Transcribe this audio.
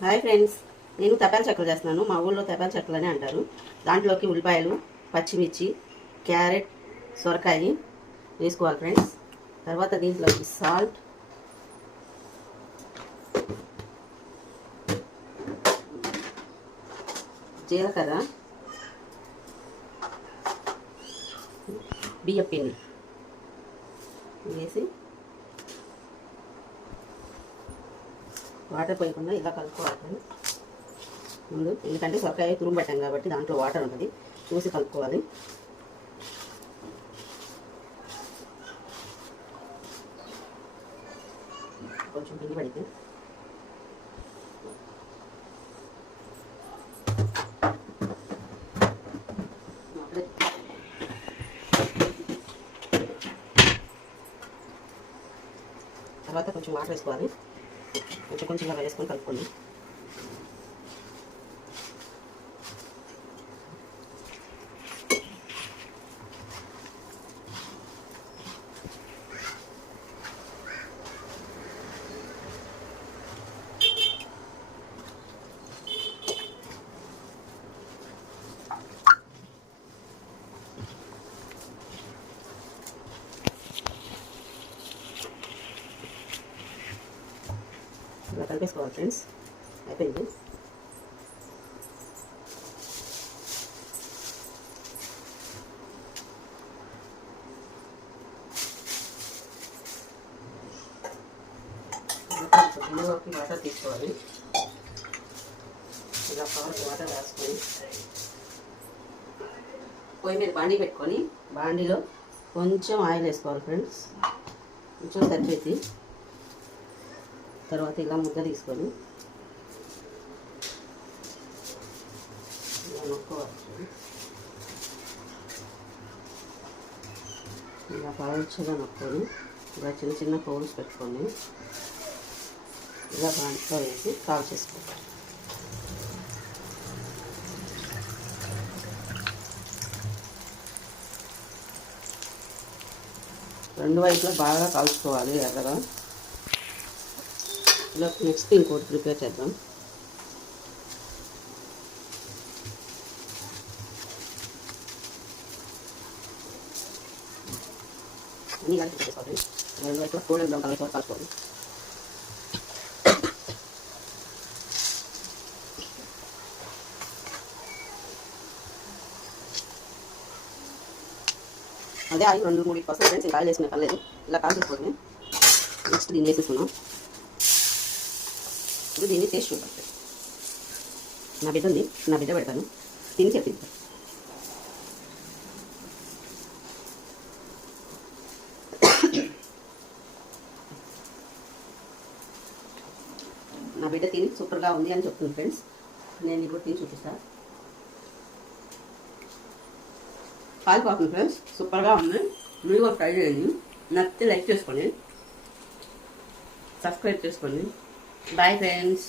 Hi friends, నేను తపాల చెక్కలు చేస్తున్నాను. మా ఊళ్ళో తపాల చెక్కలు అని అంటారు. దాంట్లోకి ఉల్లిపాయలు, పచ్చిమిర్చి, క్యారెట్, సొరకాయ వేసుకోవాలి ఫ్రెండ్స్. తర్వాత దీంట్లోకి సాల్ట్, జీలకర్ర, బియ్యం పిండి వేసి వాటర్ పోయకుండా ఇలా కలుపుకోవాలి ముందు. ఎందుకంటే సొరకాయ తురుము పెట్టాం కాబట్టి దాంట్లో వాటర్ ఉంటుంది, చూసి కలుపుకోవాలి. కొంచెం పిండి పడితే తర్వాత కొంచెం వాటర్ వేసుకోవాలి. కొంచెం ఇలా వేసుకొని కలుపుకోండి. ఇలా కలిపేసుకోవాలి ఫ్రెండ్స్. అయిపోయింది. గిన్నెలోకి వాటర్ తీసుకోవాలి. ఇలా కవర్కి వాటర్ రాసుకొని పొయ్యి మీద బాండీ పెట్టుకొని బాండీలో కొంచెం ఆయిల్ వేసుకోవాలి ఫ్రెండ్స్. కొంచెం తగ్గిపెట్టి తర్వాత ఇలా ముద్ద తీసుకొని ఇలా నొక్కోవాలి. ఇలా పలుచగా నొక్కొని ఇలా చిన్న చిన్న హోల్స్ పెట్టుకొని ఇలా దాంట్లో వేసి కాల్ చేసుకోవాలి. రెండు వైపులా బాగా కాల్చుకోవాలి ఎర్రగా. ఇలా నెక్స్ట్ ఇంకోటి ప్రిపేర్ చేద్దాం. అన్నీ కలిపి పెట్టేసుకోవాలి. రెండు వైపులా గోల్డెన్ బ్రౌన్ కలర్ కలుపుకోవాలి. అదే ఆయిల్ 2-3% ఫ్రెండ్స్. ఇంకా ఆయిల్ వేసుకునే పర్లేదు. ఇలా కాల్చేసుకోవాలి. నెక్స్ట్ దీన్ని వేసేసుకున్నాం. ఇప్పుడు దీన్ని టేస్ట్ చూద్దాం. నా బిడ్డ ఉంది, నా బిడ్డ పెడతాను, తిని చెప్పింది. నా బిడ్డ తిని సూపర్గా ఉంది అని చెప్తుంది ఫ్రెండ్స్. నేను ఇప్పుడు తిని చూపిస్తాను. కాలిపోతుంది ఫ్రెండ్స్, సూపర్గా ఉంది. మీరు కూడా ట్రై చేయండి. నచ్చితే లైక్ చేసుకోండి, సబ్స్క్రైబ్ చేసుకోండి. Bye friends.